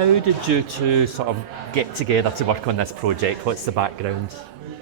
How did you two sort of get together to work on this project? What's the background?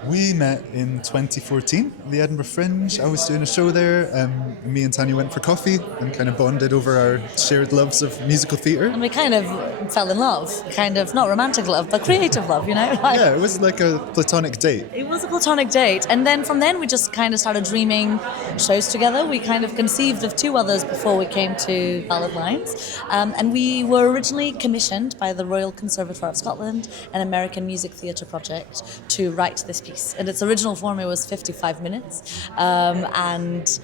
We met in 2014 at the Edinburgh Fringe. I was doing a show there. Me and Tania went for coffee and kind of bonded over our shared loves of musical theatre. And we kind of fell in love, kind of not romantic love, but creative love, you know? Like, Yeah, it was like a platonic date. it was a platonic date. And then from then we just kind of started dreaming shows together. We kind of conceived of two others before we came to Ballad Lines. And we were originally commissioned by the Royal Conservatoire of Scotland, an American music theatre project, to write this piece. And its original form, it was 55 minutes. And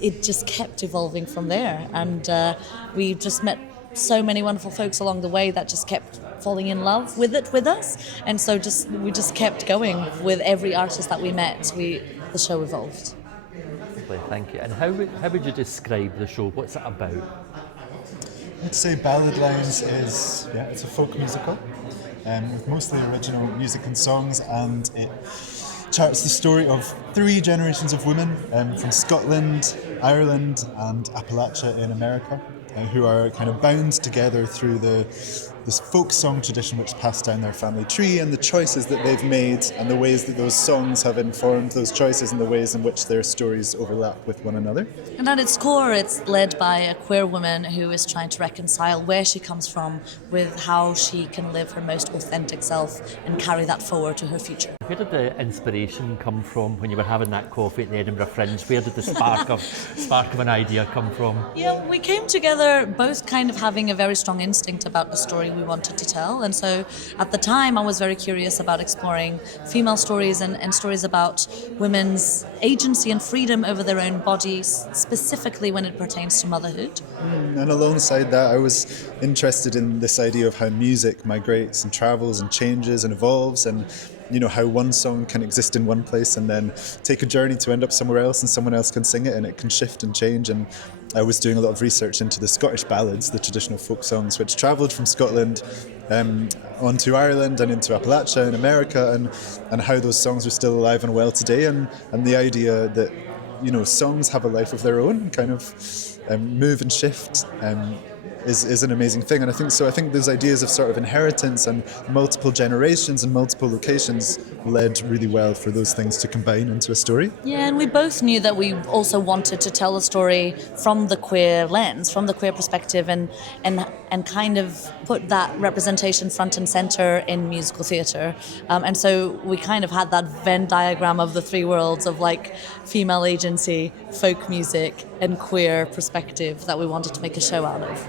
it just kept evolving from there. And we just met so many wonderful folks along the way that just kept falling in love with it with us. And so we just kept going with every artist that we met. The show evolved. Lovely, thank you. And how would you describe the show? What's it about? I'd say Ballad Lines it's a folk musical with mostly original music and songs, and it charts the story of three generations of women from Scotland, Ireland and Appalachia in America, who are kind of bound together through this folk song tradition which passed down their family tree, and the choices that they've made and the ways that those songs have informed those choices and the ways in which their stories overlap with one another. And at its core, it's led by a queer woman who is trying to reconcile where she comes from with how she can live her most authentic self and carry that forward to her future. Where did the inspiration come from when you were having that coffee at the Edinburgh Fringe? Where did the spark of an idea come from? Yeah, we came together both kind of having a very strong instinct about the story we wanted to tell. And so at the time, I was very curious about exploring female stories and stories about women's agency and freedom over their own bodies, specifically when it pertains to motherhood. And alongside that, I was interested in this idea of how music migrates and travels and changes and evolves, and how one song can exist in one place and then take a journey to end up somewhere else, and someone else can sing it and it can shift and change. And I was doing a lot of research into the Scottish ballads, the traditional folk songs, which travelled from Scotland onto Ireland and into Appalachia in America, and how those songs are still alive and well today, and the idea that songs have a life of their own, kind of move and shift. Is an amazing thing. And I think those ideas of sort of inheritance and multiple generations and multiple locations led really well for those things to combine into a story. Yeah, and we both knew that we also wanted to tell a story from the queer lens, from the queer perspective, and kind of put that representation front and center in musical theatre. And so we kind of had that Venn diagram of the three worlds of like female agency, folk music, and queer perspective that we wanted to make a show out of.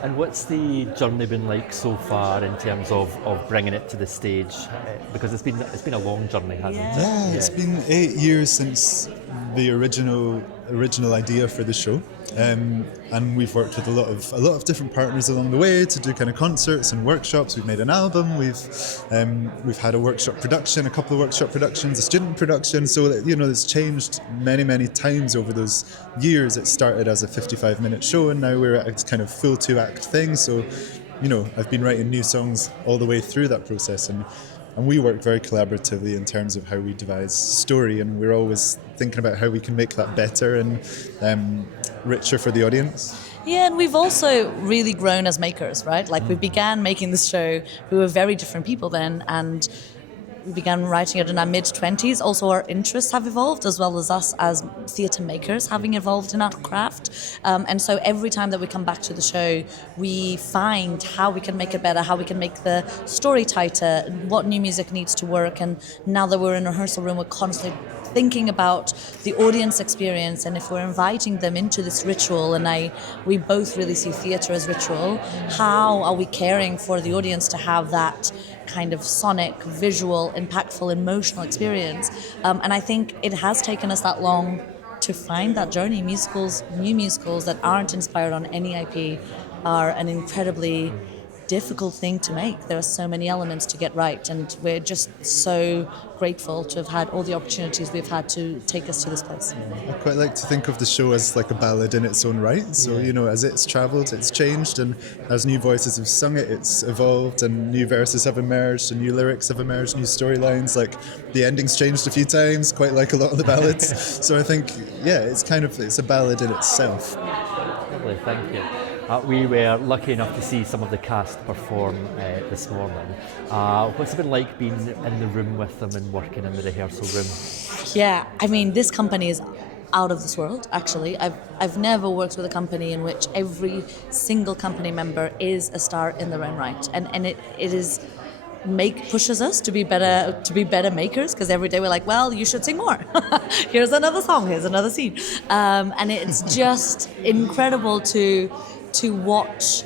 And what's the journey been like so far in terms of bringing it to the stage? Because it's been a long journey, hasn't it? Yeah, it's been 8 years since the original idea for the show, and we've worked with a lot of different partners along the way to do kind of concerts and workshops. We've made an album. We've had a workshop production, a couple of workshop productions, a student production. So it's changed many times over those years. It started as a 55-minute show, and now we're at a kind of full 2-act thing. So I've been writing new songs all the way through that process, and we work very collaboratively in terms of how we devise story, and we're always thinking about how we can make that better and richer for the audience. Yeah, and we've also really grown as makers, right? Like we began making this show, we were very different people then, and we began writing it in our mid-20s. Also, our interests have evolved, as well as us as theatre makers having evolved in our craft. And so every time that we come back to the show, we find how we can make it better, how we can make the story tighter, what new music needs to work. And now that we're in a rehearsal room, we're constantly thinking about the audience experience, and if we're inviting them into this ritual, and we both really see theatre as ritual, how are we caring for the audience to have that kind of sonic, visual, impactful, emotional experience? And I think it has taken us that long to find that journey. New musicals that aren't inspired on any IP are an incredibly difficult thing to make. There are so many elements to get right, and we're just so grateful to have had all the opportunities we've had to take us to this place. I quite like to think of the show as like a ballad in its own right. So, as it's travelled, it's changed, and as new voices have sung it, it's evolved, and new verses have emerged, and new lyrics have emerged, new storylines. Like the ending's changed a few times, quite like a lot of the ballads. So I think, it's a ballad in itself. Lovely, thank you. We were lucky enough to see some of the cast perform this morning. What's it been like being in the room with them and working in the rehearsal room? Yeah, I mean, this company is out of this world, actually. I've never worked with a company in which every single company member is a star in their own right. And it is pushes us to be better makers, because every day we're like, well, you should sing more. Here's another song, here's another scene. And it's just incredible to watch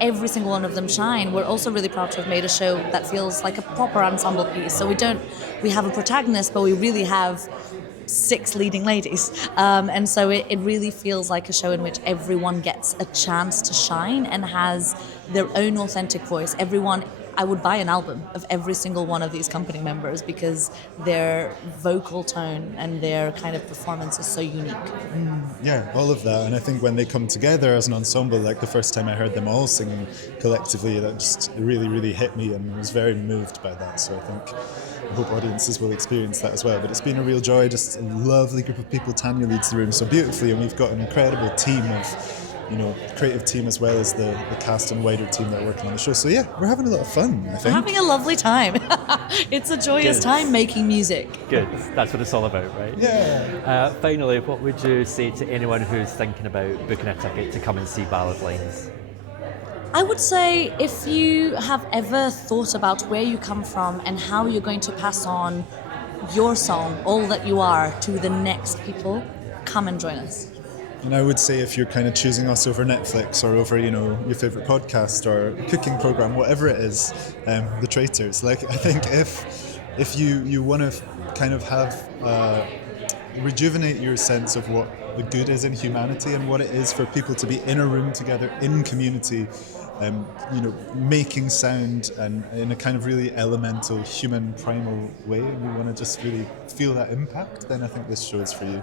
every single one of them shine. We're also really proud to have made a show that feels like a proper ensemble piece. So we have a protagonist, but we really have 6 leading ladies. And so it really feels like a show in which everyone gets a chance to shine and has their own authentic voice. I would buy an album of every single one of these company members, because their vocal tone and their kind of performance is so unique. Yeah, all of that. And I think when they come together as an ensemble, like the first time I heard them all sing collectively, that just really, really hit me, and I was very moved by that. So I hope audiences will experience that as well. But it's been a real joy, just a lovely group of people. Tania leads the room so beautifully, and we've got an incredible team of, creative team as well as the cast and wider team that are working on the show. So yeah, we're having a lot of fun, I think. We're having a lovely time. It's a joyous time making music. Good, that's what it's all about, right? Yeah. Finally, what would you say to anyone who's thinking about booking a ticket to come and see Ballad Lines? I would say, if you have ever thought about where you come from and how you're going to pass on your song, all that you are, to the next people, come and join us. And I would say, if you're kind of choosing us over Netflix or over, your favorite podcast or cooking program, whatever it is, The Traitors. Like, I think if you want to kind of have rejuvenate your sense of what the good is in humanity and what it is for people to be in a room together in community, making sound and in a kind of really elemental, human, primal way, and you want to just really feel that impact, then I think this show is for you.